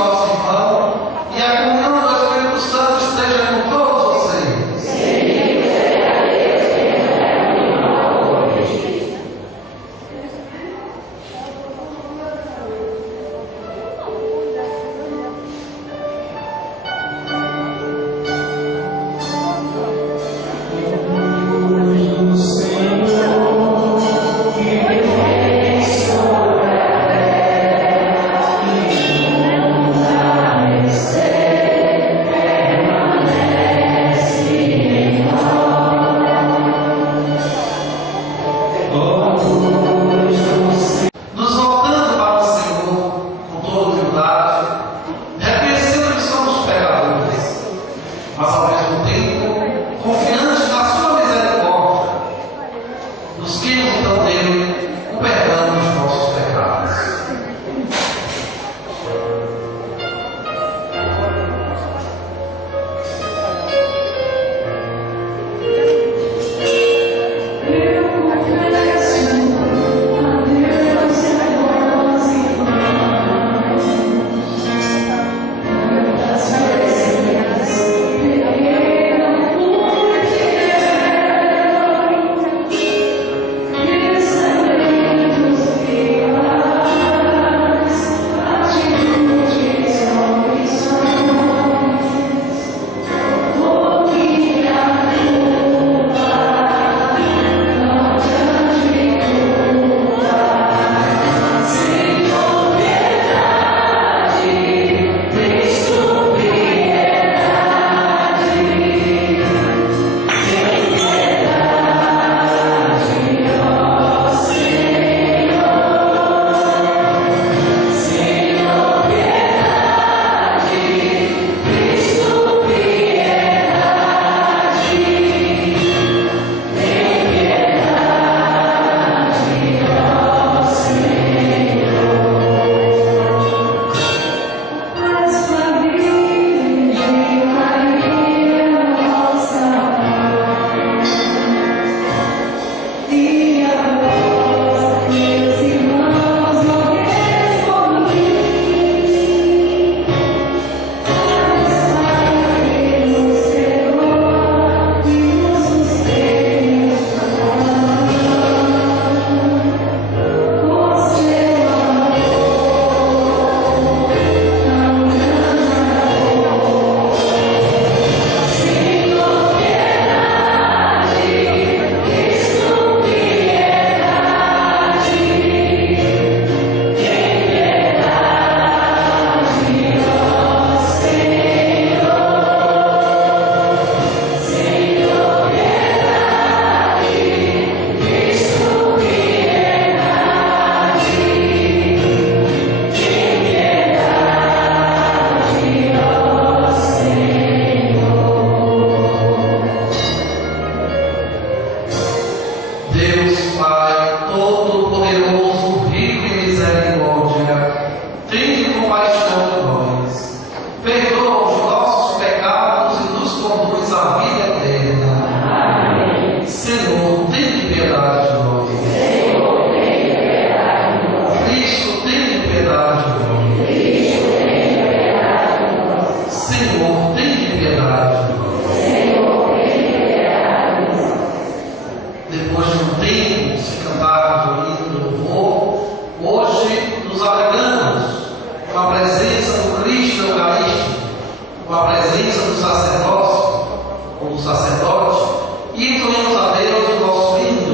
nosso irmão, e a comunhão do Espírito Santo esteja com todos vocês. com a presença do sacerdócio, ou do sacerdote, e incluímos a Deus o nosso ídolo.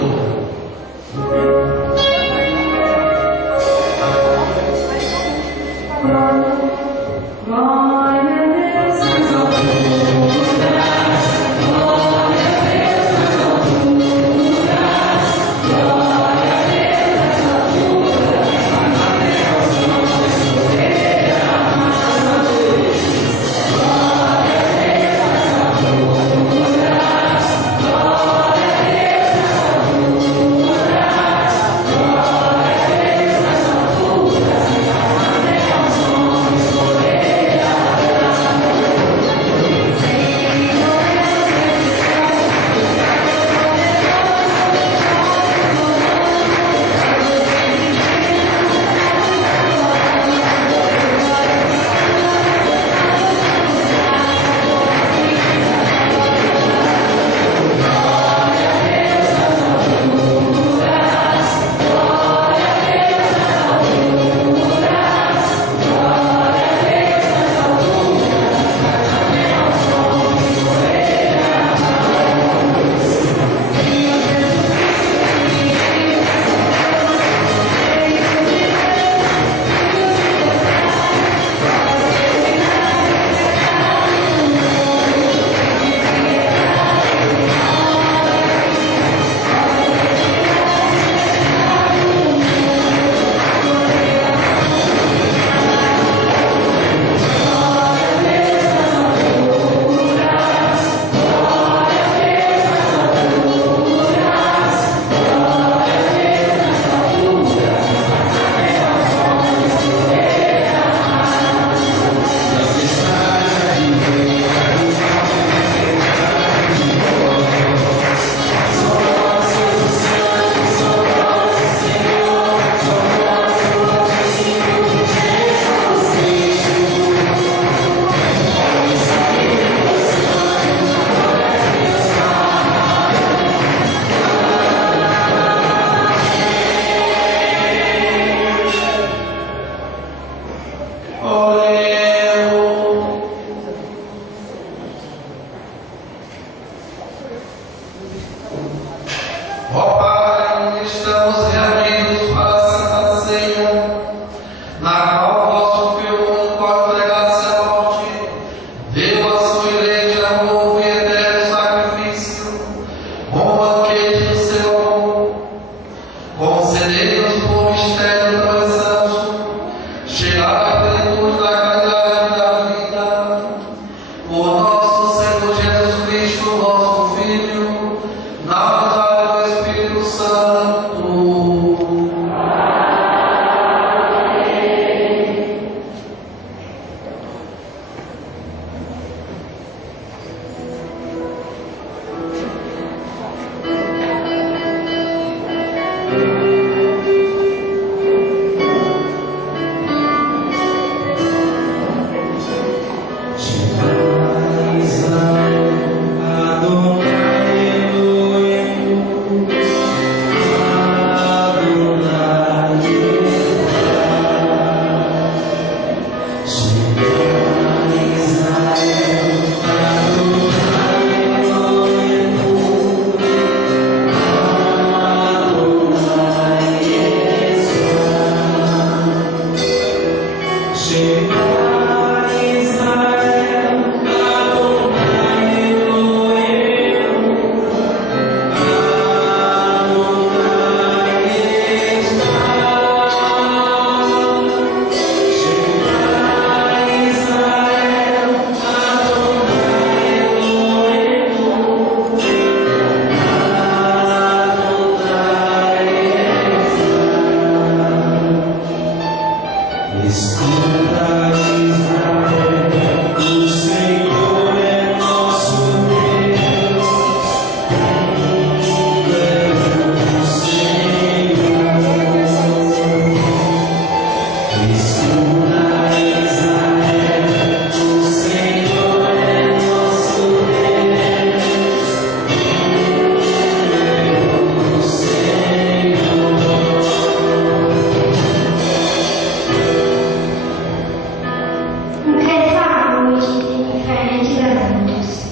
diferente das outras.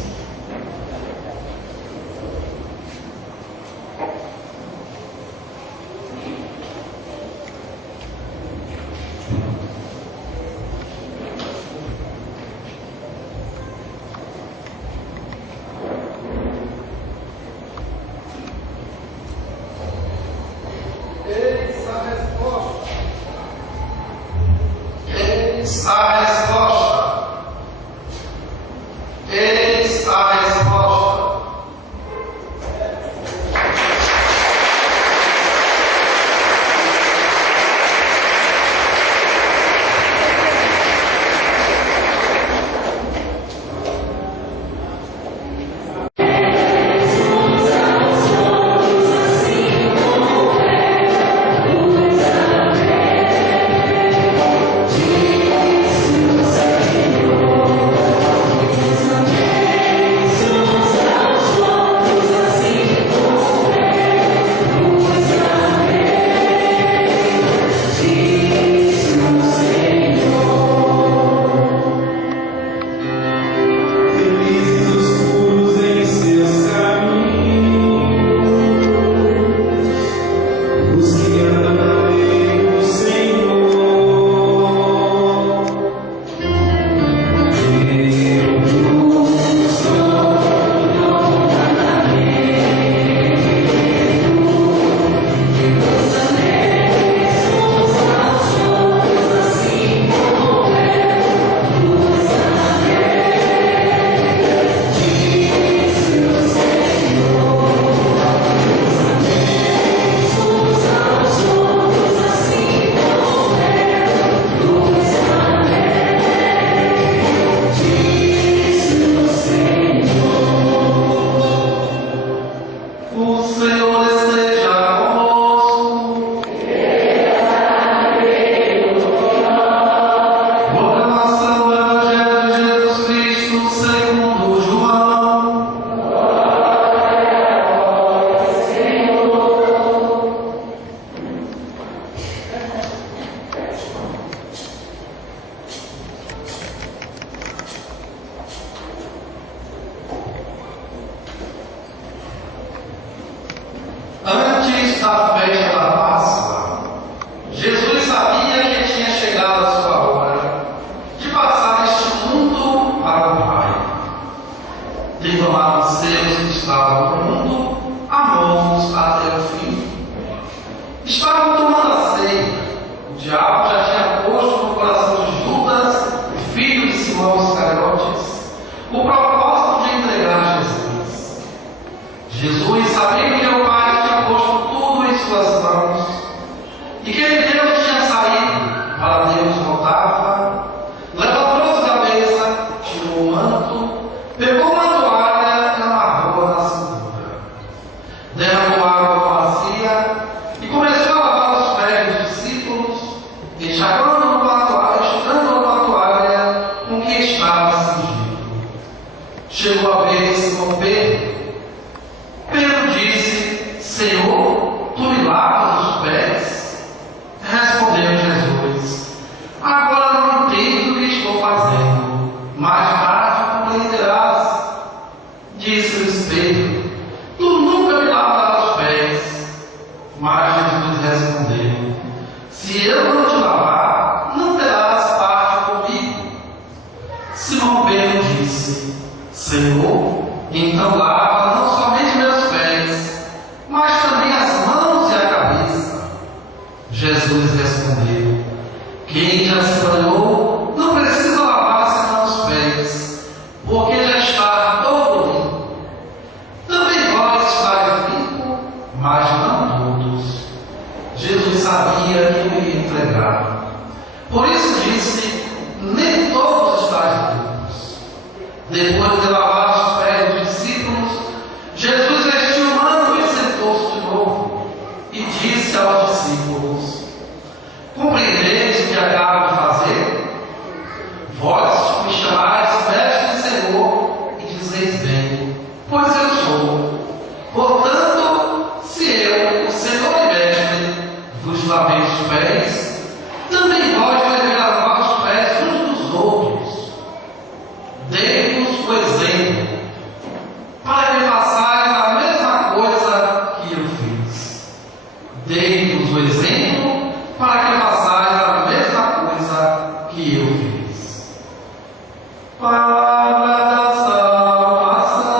Eis a resposta. Eis a resposta. Eis a resposta. Antes da festa da Páscoa, Jesus sabia que tinha chegado a sua hora de passar deste mundo para o Pai. Tem tomado os seus que estavam no mundo, amou-os até o fim. Estavam tomando a ceia. O diabo já tinha posto no coração de Judas, filho de Simão Iscariotes, o propósito de entregar Jesus. Jesus sabia que o Pai tinha posto tudo em suas mãos e que de Deus tinha saído, para Deus voltava, levantou-se da mesa, tirou o manto, pegou uma toalha e amarrou na cintura, derramou água na bacia e começou a lavar os pés dos discípulos, enxugando com a toalha com que estava cingido. Chegou a vez de Simão Pedro. Pedro disse: Senhor, tu me lavas os pés? Respondeu Jesus: agora não entendes o que estou fazendo, mais tarde compreenderás. Disse-lhes Pedro: tu nunca me lavarás os pés. Mas Jesus respondeu: se eu não te lavar, não terás parte comigo. Simão Pedro disse: Senhor, então lava não somente meus pés, mas também as mãos e a cabeça. Jesus respondeu: quem já se banhou não precisa lavar senão os pés, porque já está todo limpo. Também vós estáis limpos, mas não todos. Jesus sabia que o ia entregar. Por isso disse: nem todos estáis limpos. Depois de lavar os pés dos discípulos, Jesus vestiu o manto e sentou-se de novo e disse aos discípulos: compreendeis o que acabo de fazer? Vós me chamais mestre e Senhor e dizeis bem, pois eu sou. Portanto, se eu, o Senhor e mestre, vos lavei os pés, também vós deveis lavar os pés uns dos outros. Desde Palavra da salvação.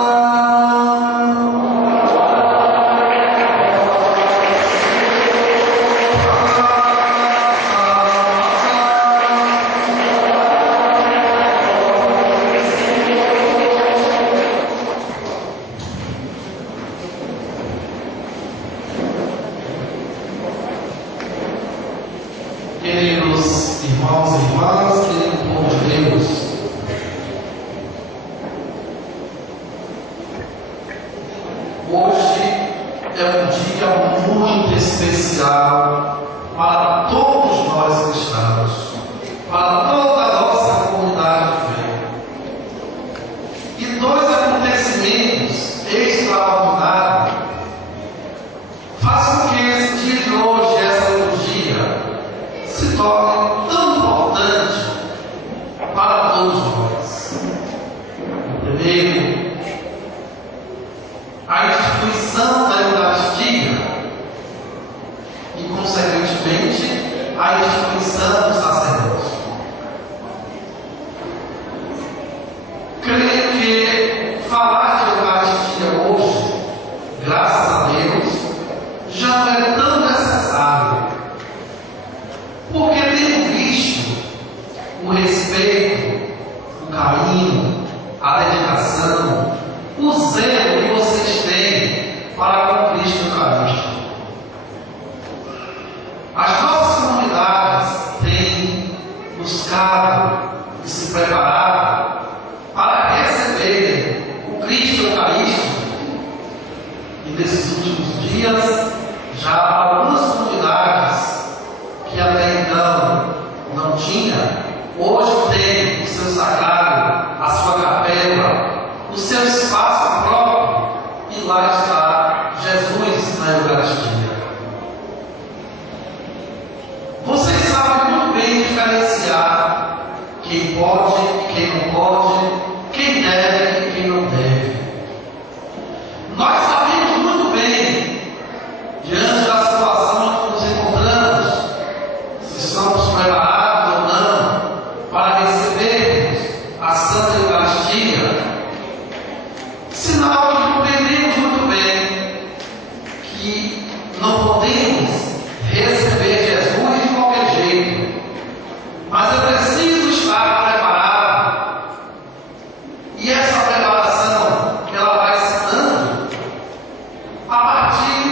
Queridos irmãos e irmãs, querido povo de Deus, hoje é um dia muito especial para todos nós cristãos, para toda a nossa comunidade de fé. E dois acontecimentos extraordinários fazem com que esse dia de hoje, essa liturgia, se torne tão importante para todos nós. Primeiro, a instituição da Eucaristia e, consequentemente, a instituição do sacerdócio. Creio que falar de Eucaristia hoje, graças a Deus, já não é tão necessário, porque tenho visto o respeito, o carinho, a dedicação, o zelo que vocês têm para com Cristo Eucarístico. As nossas comunidades têm buscado e se preparado para receberem o Cristo Eucarístico, e nesses últimos dias já algumas comunidades que até então não tinha, hoje tem o seu sacrário, a sua capela, o seu espaço próprio, e lá está Jesus na Eucaristia. Vocês sabem muito bem diferenciar quem pode e quem não pode, quem deve e quem não deve. Nós sabemos muito bem, diante da situação em que nos encontramos, se estamos preparados ou não para recebermos a Santa Eucaristia, sinal que compreendemos muito bem que não podemos receber Jesus de qualquer jeito, mas é preciso estar preparado. E essa preparação, ela vai se dando a partir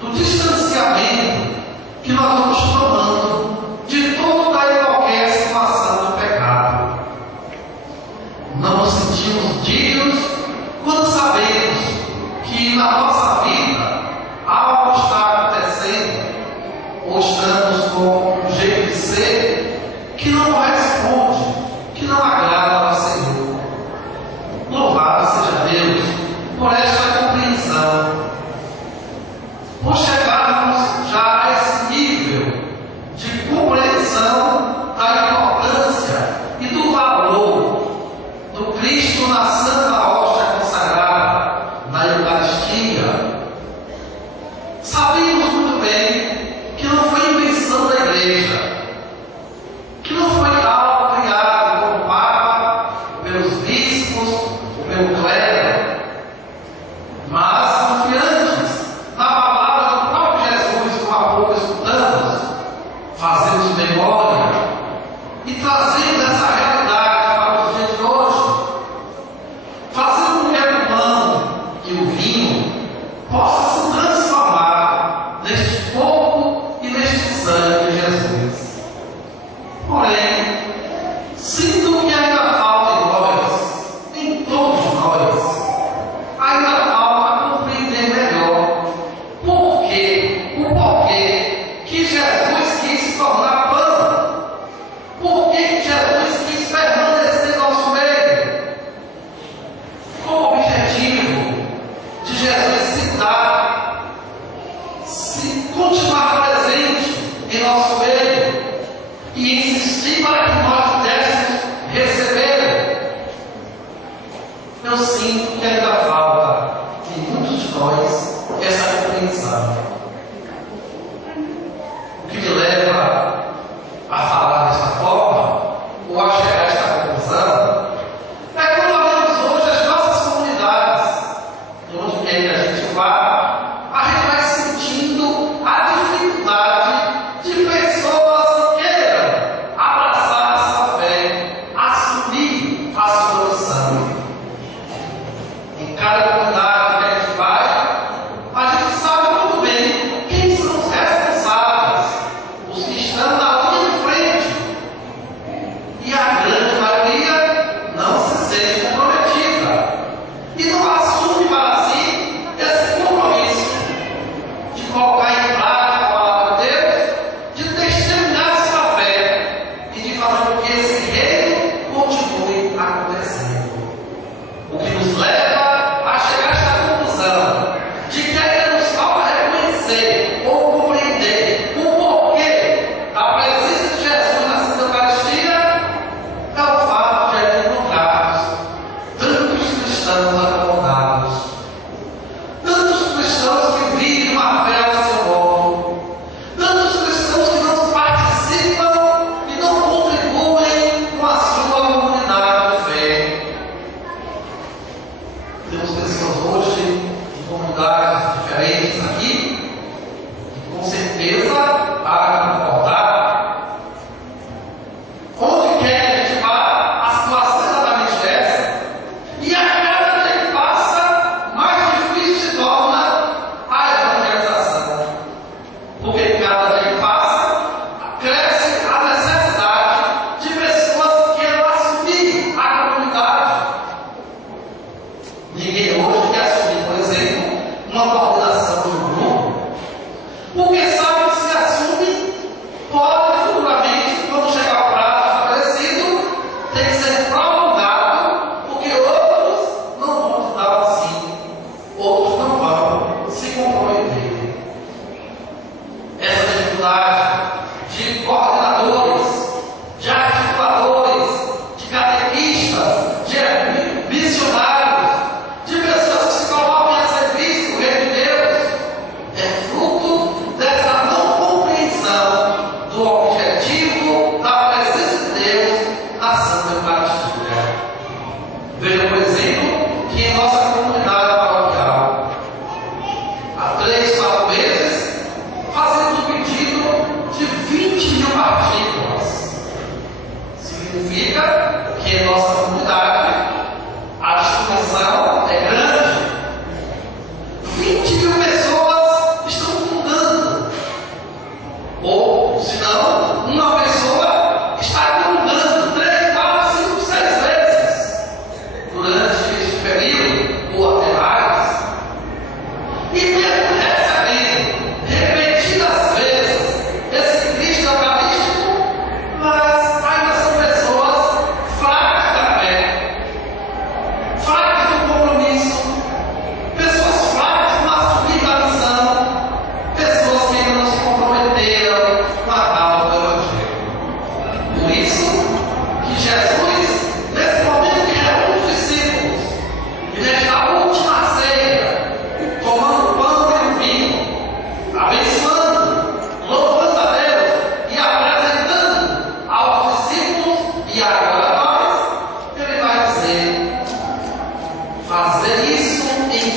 do distanciamento que nós vamos tomando de toda e qualquer situação de pecado. Não nos sentimos dignos quando sabemos que na nossa vida algo está acontecendo, ou estamos com um jeito de ser que não corresponde, que não agrada ao Senhor. Louvado seja Deus por esta compreensão, por chegarmos já a esse nível de compreensão da importância e do valor do Cristo na Santa Hóstia consagrada, na Eucaristia,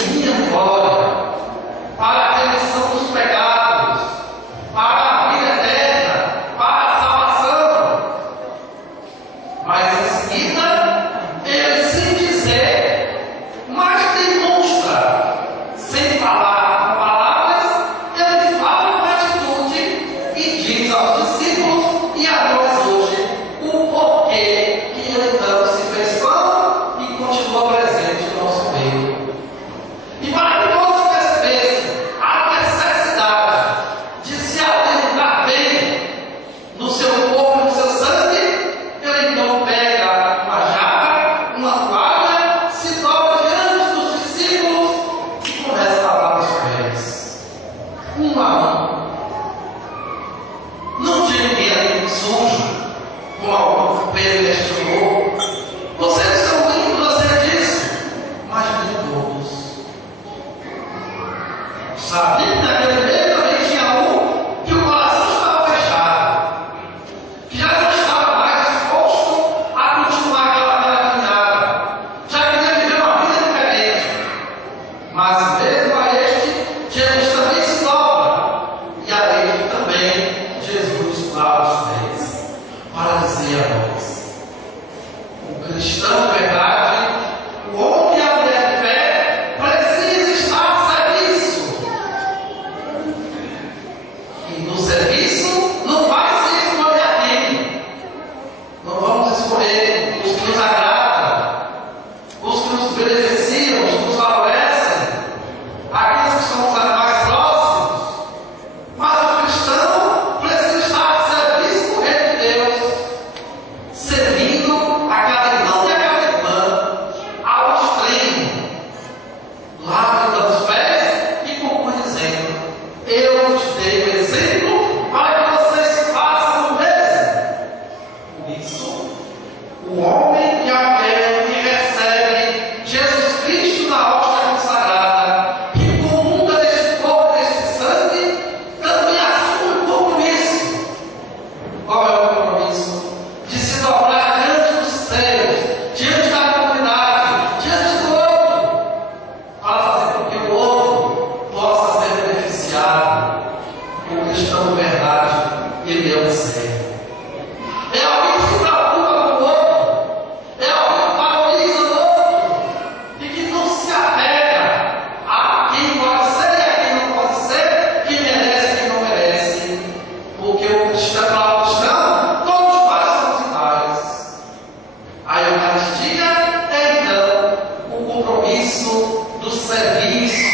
em minha glória, para a remissão dos pecados, para a vida eterna, para a salvação. Mas em seguida, ele sem dizer, mas demonstra, sem falar com palavras, ele fala com atitude e diz aos discípulos e a nós hoje o porquê que ele não se fez pão e continua presente no nosso meio. E para que todos percebessem a necessidade de se alimentar bem no seu corpo e no seu sangue, ele então pega uma jarra, uma toalha, se dobra diante dos discípulos e começa a lavar os pés. Um a um. Não tinha ninguém ali sujo, com algum peso questionou. Vocês são limpos, você disse, mas nem todos. Sabia que naquele meio também tinha um que o coração estava fechado, que já não estava mais disposto a continuar aquela caminhada, já queria viver uma vida diferente. Mas mesmo a este, Jesus também se dobra, e a ele também Jesus lava os pés, para dizer a nós: o cristão de verdade, o homem e a mulher de fé, precisa estar a serviço. E no serviço não vai se escolher alguém. Não vamos escolher os que nos agradam, os que nos beneficiam, os que nos favorecem, aqueles que são mais próximos. Mas o cristão precisa estar a serviço do Reino de Deus, servindo a cada irmão e a cada irmã, ao extremo. Lave os pés e conclui dizendo: eu te dei o exemplo para que vocês façam o mesmo. Por isso, o homem e a mulher que recebem Jesus Cristo na hóstia consagrada, que comunga deste corpo e deste sangue, também assume o compromisso. Qual é o compromisso? De se dobrar diante dos céus, diante da comunidade, diante do outro, para fazer com que o outro possa ser beneficiado. O cristão de verdade, ele é um servo. É alguém que se preocupa com o outro, é alguém que valoriza o outro e que não se apega a quem pode ser e a quem não pode ser, quem merece e quem não merece. Porque o cristão, para o cristão, todos os pais são iguais. A Eucaristia é então o compromisso do serviço.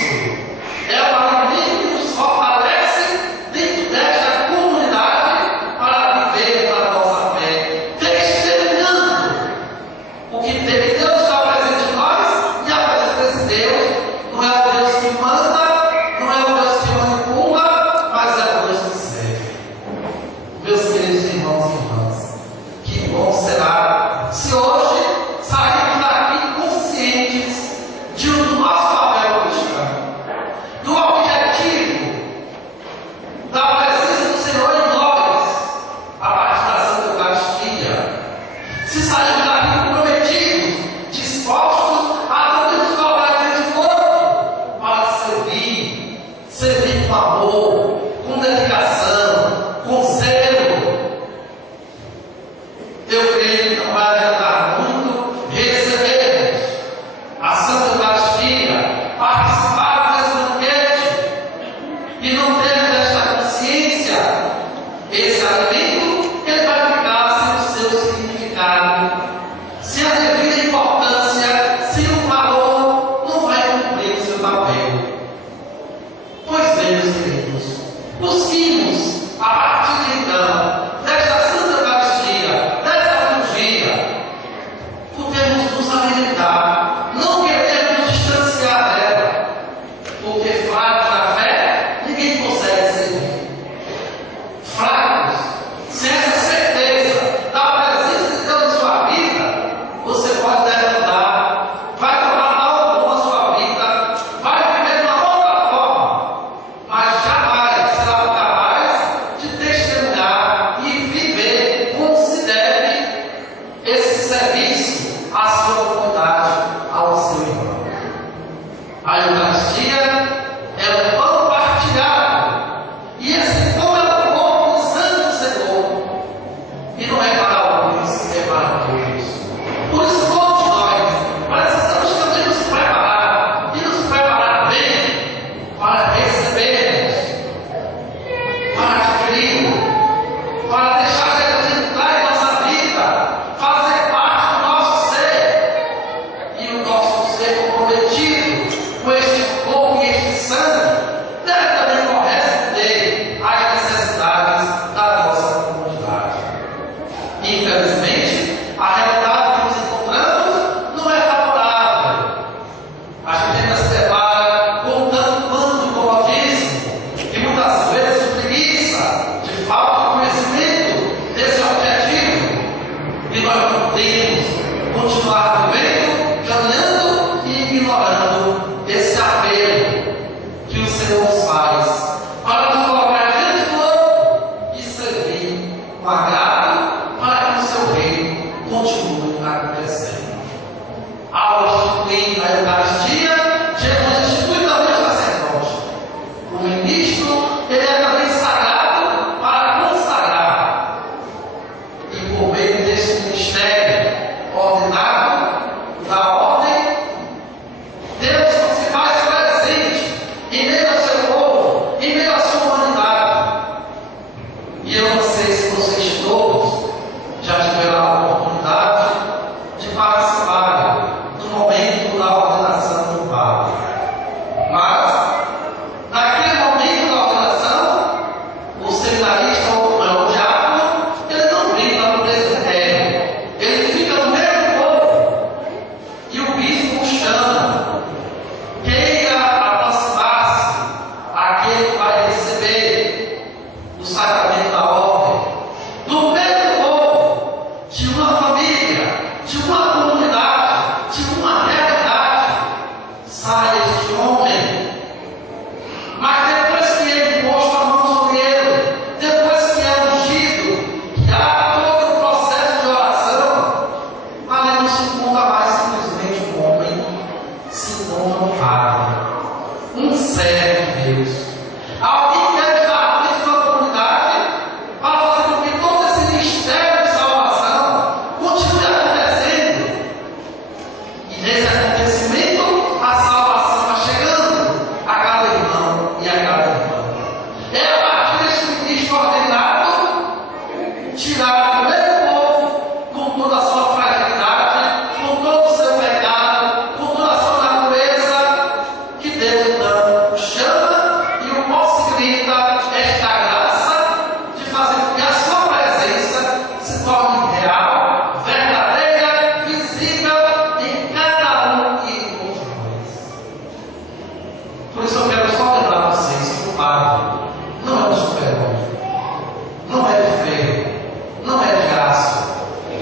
É o alimento que nos fortalece dentro desta comunidade para viver a nossa fé, testemunhando o que Deus está presente em nós e a presença de Deus. Não é o Deus que manda, não é o Deus que manipula, mas é o Deus que serve. Meus queridos irmãos e irmãs, que bom será se hoje sairmos daqui conscientes do nosso papel cristão, do objetivo da presença do Senhor em nós, a partir da Santa Eucaristia. Se sairmos daqui comprometidos, dispostos a nos colocar diante do outro, para servir com amor, com dedicação, com zelo, eu creio que não vai adiantar muito recebermos a Santa Eucaristia, participar desse banquete e não termos esta consciência. Esse alimento, ele vai ficar sem o seu significado, sem a devida importância, sem o valor, não vai cumprir o seu papel. Pois bem, meus queridos, busquemos a partir de então desta Santa Eucaristia, desta liturgia, podemos nos alimentar, não queremos nos distanciar dela, porque fracos na fé, ninguém consegue servir. Fracos, sem essa certeza da presença de Deus em sua vida, você pode derrotar, vai tomar algo na sua vida, vai viver de uma outra forma, mas jamais será capaz de testemunhar e viver como se deve esse serviço à sua comunidade, ao seu irmão. institui a Eucaristia, Jesus institui também o sacerdote. O ministro, ele é também sagrado para consagrar. E por meio desse ministério ordenado da ordem, Deus se faz presente em meio ao seu povo, em meio à sua humanidade. E eu não sei se vocês todos já tiveram a oportunidade de participar do momento da ordenação do padre. Mas, naquele momento da ordenação, o seminarista ou o diácono, ele não brinca no presbitério, ele fica no meio do povo. E o bispo o chama, queira aproximar-se aquele que vai receber o sacramento da ordem. No meio do povo, de uma família, de uma comunidade, de uma realidade, sai este homem. Mas depois que ele posto a mão sobre ele, depois que é ungido, que há todo o processo de oração, ali não se encontra mais simplesmente um homem, se encontra um padre, um servo de Deus. Alguém que deve estar à frente da comunidade para fazer com que todo esse mistério de salvação continue acontecendo. E nesse acontecimento, a salvação vai chegando a cada irmão e a cada irmã. É a partir desse ministro ordenado, tirado do meio do povo, com toda a sua fragilidade, com todo o seu pecado, com toda a sua natureza, que Deus então o chama e o possibilita esta graça de fazer com que a sua presença se torne real, verdadeira, visível em cada um e todos nós. Por isso eu quero só lembrar vocês que o padre não é um super-homem, não é de ferro, não é de aço,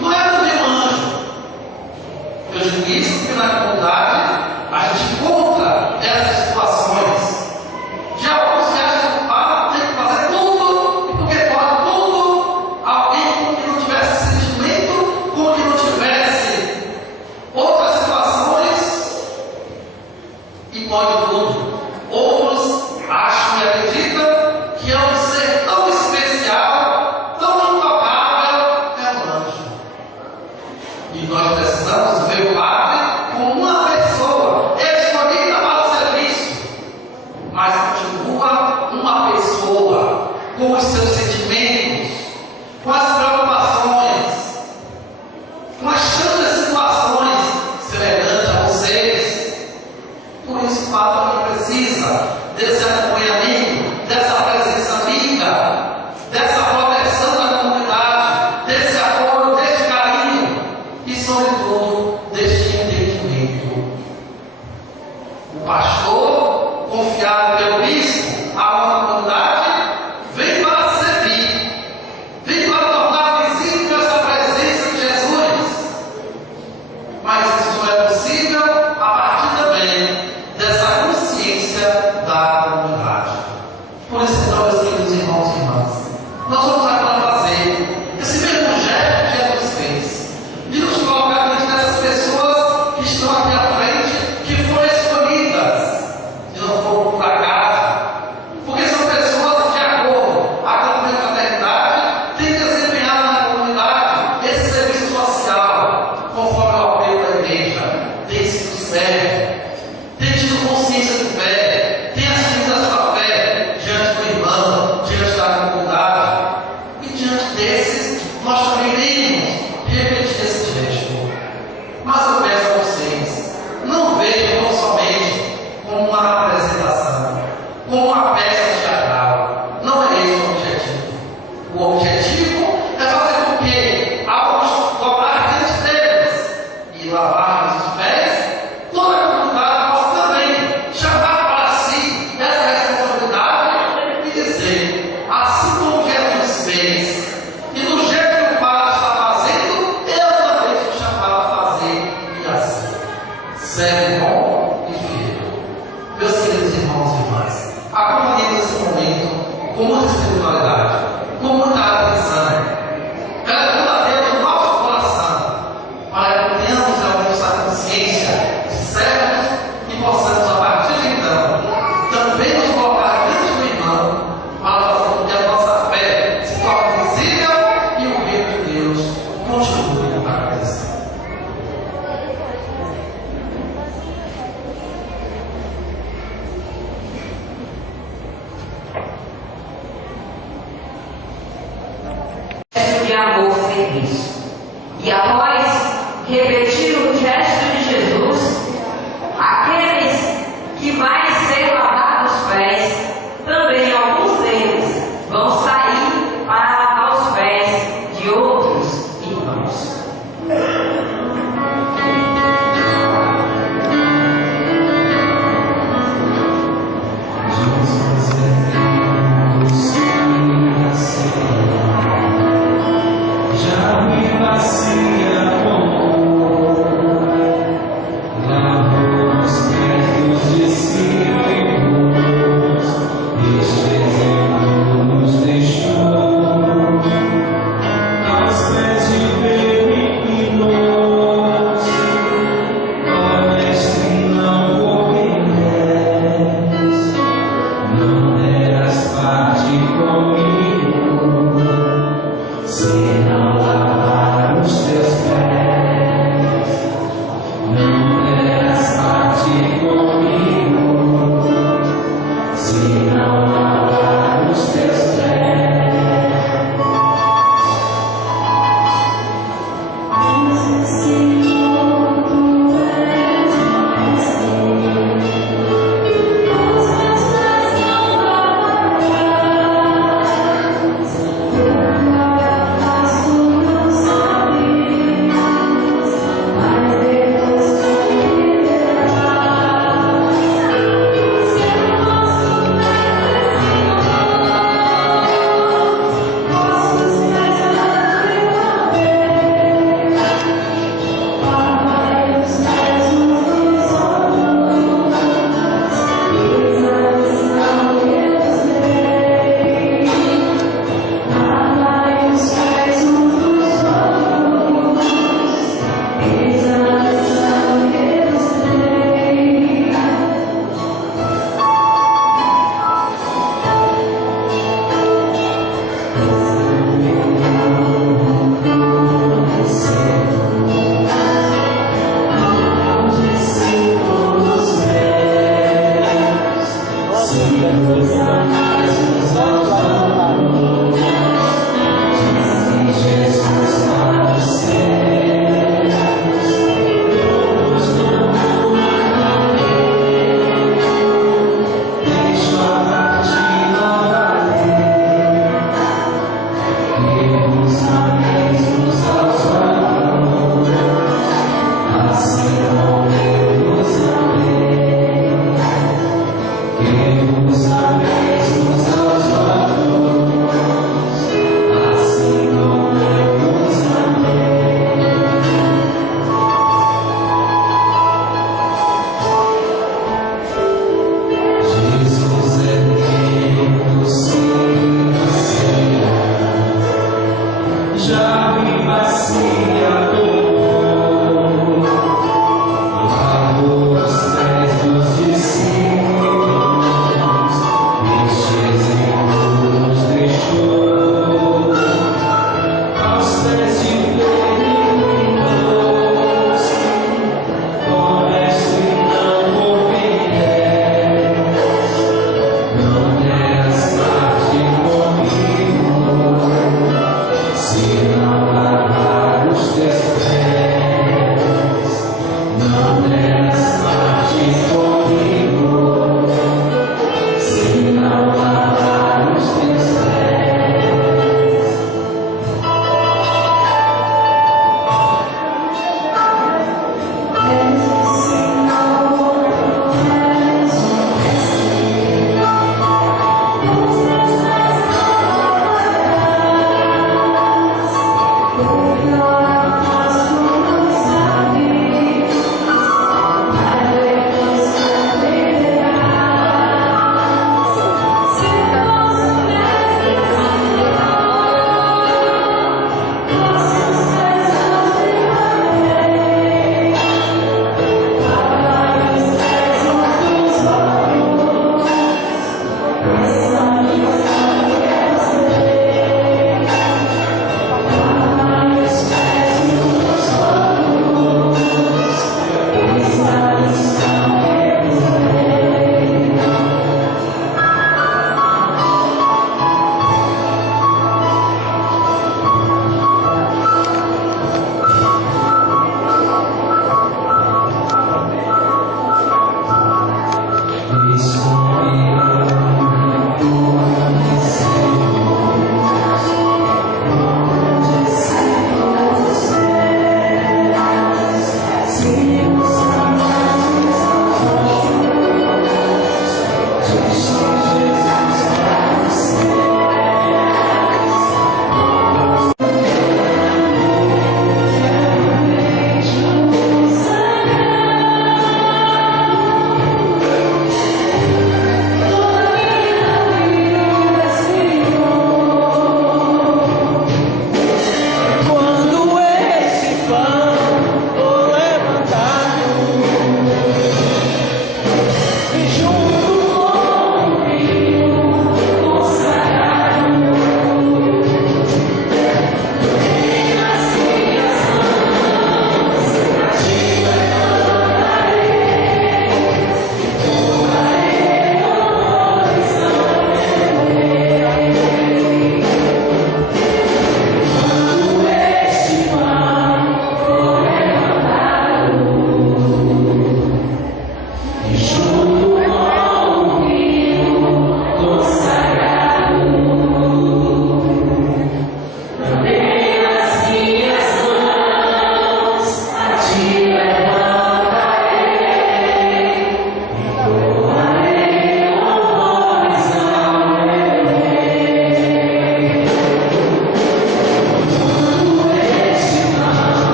não é também um anjo. Eu digo isso porque na comunidade a gente encontra essas situações de alguns que acham que o padre tem que fazer tudo, e porque pode tudo, alguém com que não tivesse sentimento, com que não tivesse outras situações, e pode tudo. Outros acham e acreditam que é um ser tão especial, tão intocável, é um anjo. E nós precisamos ver o padre como uma pessoa escolhida para o serviço, mas continua uma pessoa com os seus sentimentos, com as preocupações, com as tantas situações semelhantes a vocês. Por isso, o padre também precisa desse acompanhamento, dessa presença amiga, dessa proteção da comunidade, desse apoio, desse carinho e, sobretudo, deste entendimento. O pastor, confiado pelo bispo a uma comunidade, vem para servir, vem para tornar visível essa presença de Jesus. Mas isso só é possível a partir também dessa consciência da comunidade. Por isso, então, meus queridos irmãos e irmãs, nós vamos agora fazer esse mesmo gesto que Jesus fez, de nos colocar diante dessas pessoas que estão aqui à frente, que foram escolhidas, e não foram por acaso, porque são pessoas que, de acordo com a fraternidade, têm desempenhado na comunidade esse serviço social, conforme o apelo da igreja, tem sido sério, tem tido consciência de fé, tem assumido a sua fé diante do irmão, diante da comunidade. E diante desses, nós também iremos repetir esse gesto. Mas eu peço a vocês, não vejam tão somente como uma apresentação, como uma peça teatral. Não é esse o objetivo. O objetivo é fazer com que, ao nos dobrar diante deles e lavar os pés, toda a comunidade possa também chamar para si essa responsabilidade e dizer: assim como Jesus fez, e do jeito que o Padre está fazendo, eu também sou chamado a fazer e assim. Servo bom e fiel. Meus queridos irmãos e irmãs, acompanhemos esse momento com muita espiritualidade, com muita atenção, elevando a Deus o nosso coração, para que tenhamos realmente essa consciência de isso. E após repetir o gesto de Jesus, aqueles que mais têm lavado os pés, também alguns deles vão sair para lavar os pés de outros irmãos. Já me vacia.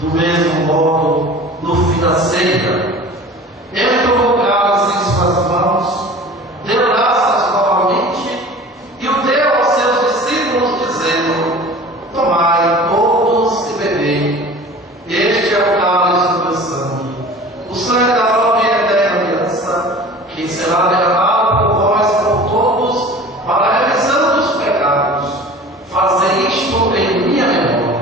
Do mesmo modo, no fim da ceia, ele tomou o cálice em suas mãos, deu graças novamente e o deu aos seus discípulos, dizendo: tomai todos e bebei, este é o cálice do meu sangue, o sangue da nova e eterna aliança, que será derramado por vós e por todos para a remissão dos pecados. Fazei isto em minha memória.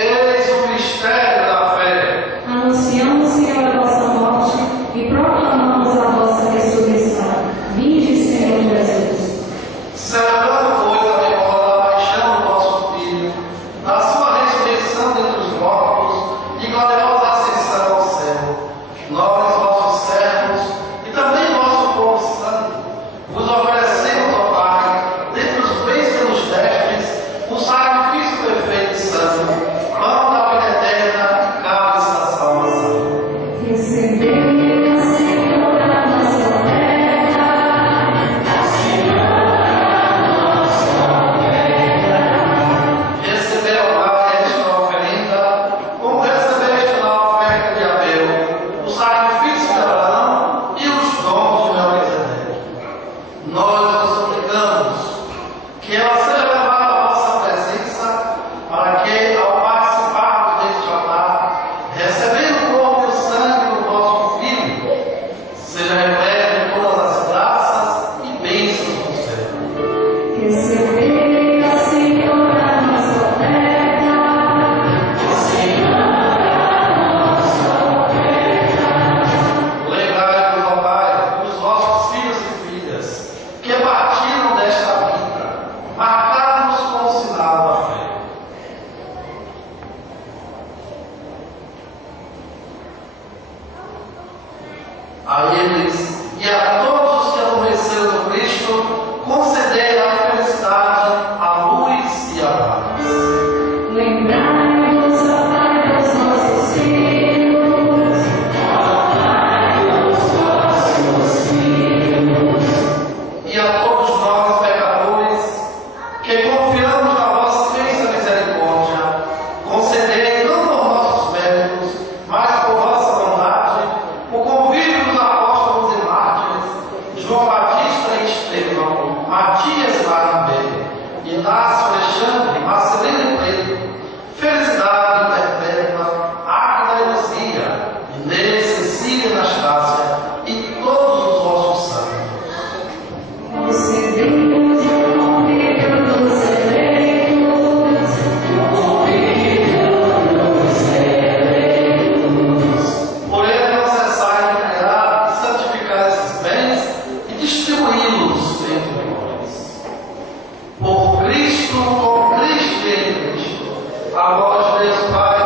Eis o mistério da fé. Anunciamos, Senhor, a vossa morte e proclamamos a vossa ressurreição. Vinde, Senhor Jesus. Celebrando, pois, a memória da paixão do vosso Filho, da sua ressurreição dentre os mortos e gloriosa ascensão ao céu, nós, vossos servos, e também vosso povo santo, vos oferecemos, ó Pai, dentre os bens que nos destes, um sacrifício perfeito e santo, pão da vida eterna e cálice da salvação. Recebei, Senhor, a nossa oferta. Recebeu, Pai, esta oferenda, como recebeste na oferta de Abel, o sacrifício de Abraão e os dons de Melquisedeque. Nós vos suplicamos que ela seja levada à vossa presença, para que, ao participarmos deste altar, recebendo o corpo e o sangue do vosso Filho, seja repleto de todas as graças e bênçãos do céu. Recebei, Senhor, a nossa oferta. Lembrai-vos, ó Pai, dos vossos filhos e filhas, que partiram desta vida, marcados com o sinal da fé. A eles e a todos os que adormeceram no Cristo, concedei a felicidade, a luz e a paz. Lembrai-vos, ó Pai, dos nossos filhos. E a todos nós, pecadores, que confiamos na vossa imensa misericórdia, concedei, não por nossos méritos, mas por vossa bondade, o convívio dos apóstolos e mártires, João Batista e Estevão, Matias e Barnabé, Inácio, Alexandre, Marcelino e Pedro, felicidade perpétua, Águida e Luzia, Inês, Cecília e Anastácia, e todos os vossos santos. Concedei-nos o convívio dos eleitos. Por ele não cessai de criar e santificar esses bens e distribuí-los entre nós. Por Cristo, com Cristo e em Cristo, a vós, Deus Pai,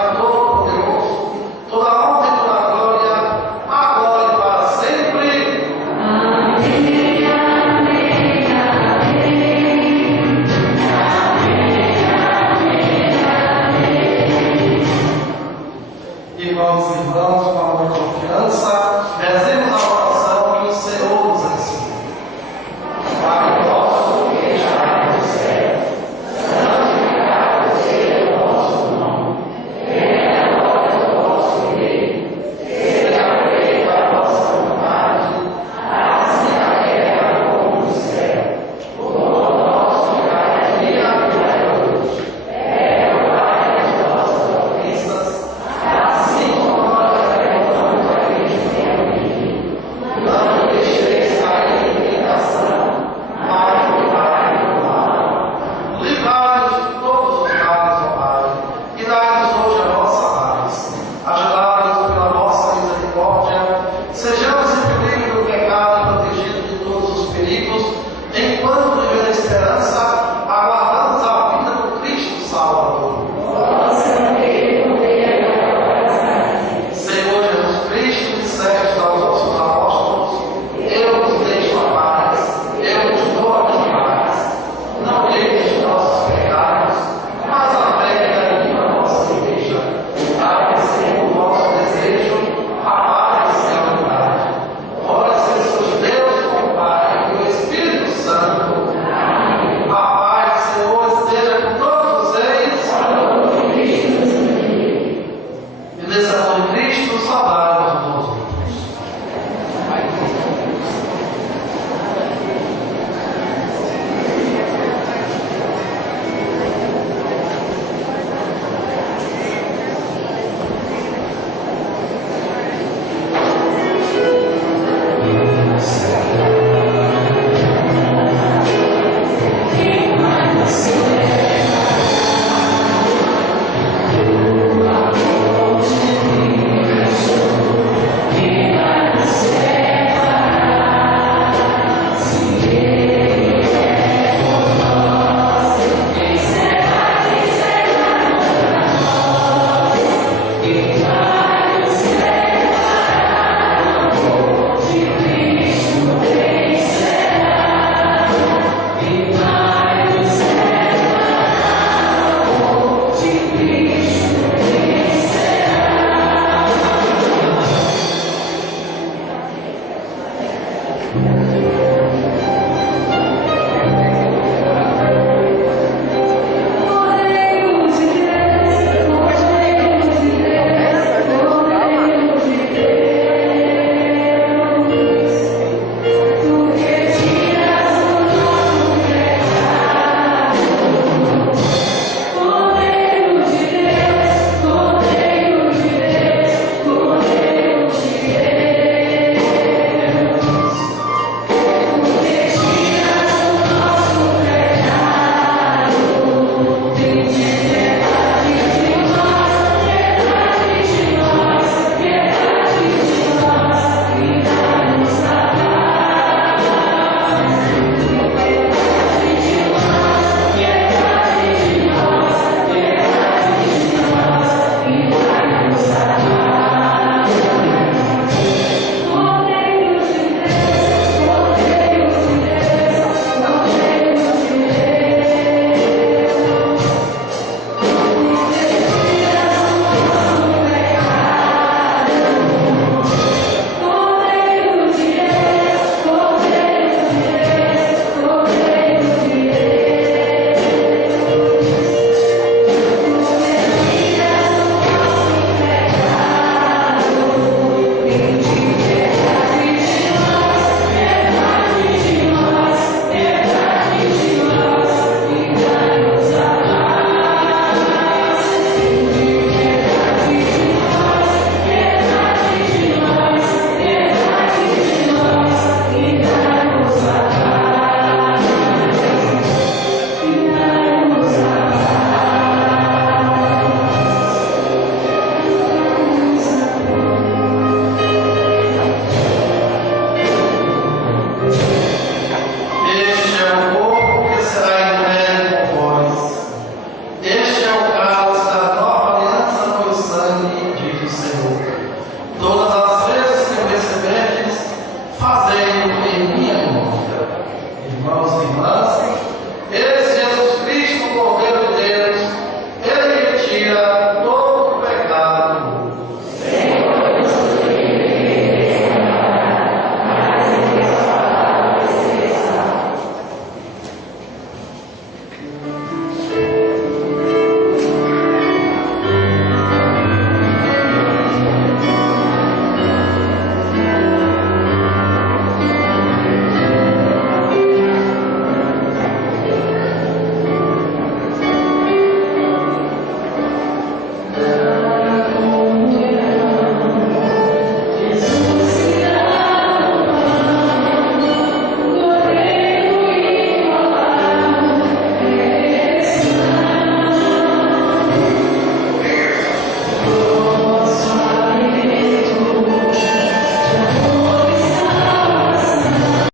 irmãos e irmãs.